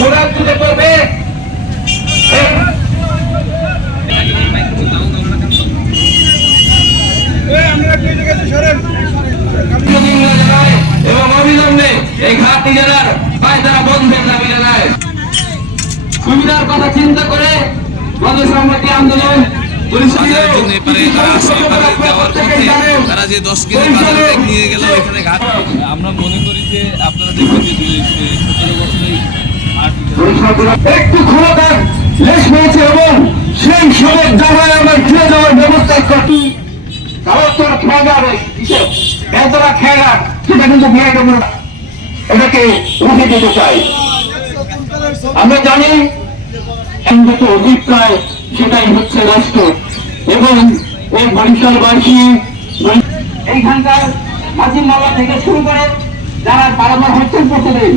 ঘোরার তুলে করবে এবং অবিলম্বে এই ঘাট নিজেরার পায়তারা বন্ধের দাবি জানায়। সুবিধার কথা চিন্তা করে গণসংহতি আন্দোলন তারা যে 10 কেজি বাজার ব্যাগ নিয়ে গেল এখানে ঘাট। আমরা মনে করি যে আপনারা দেখবেন যে 17 বছরেই একটু ক্ষমতার লেশ হয়েছে এবং সেই সবের জায়গায় আমরা ফিরে যাওয়ার ব্যবস্থা করছি। তোরা খেয়ে যাবে তোরা খেয়ে গা সেটা কিন্তু খেয়ে দেবো না, এটাকে উঠে দিতে চাই। আমরা জানি যত অভিপ্রায় সেটাই হচ্ছে রাষ্ট্র এবং এই বরিশালবাসী এইখানকার মাঝি মাল্লা থেকে শুরু করে যারা বারবার হত্যা করতে দেয়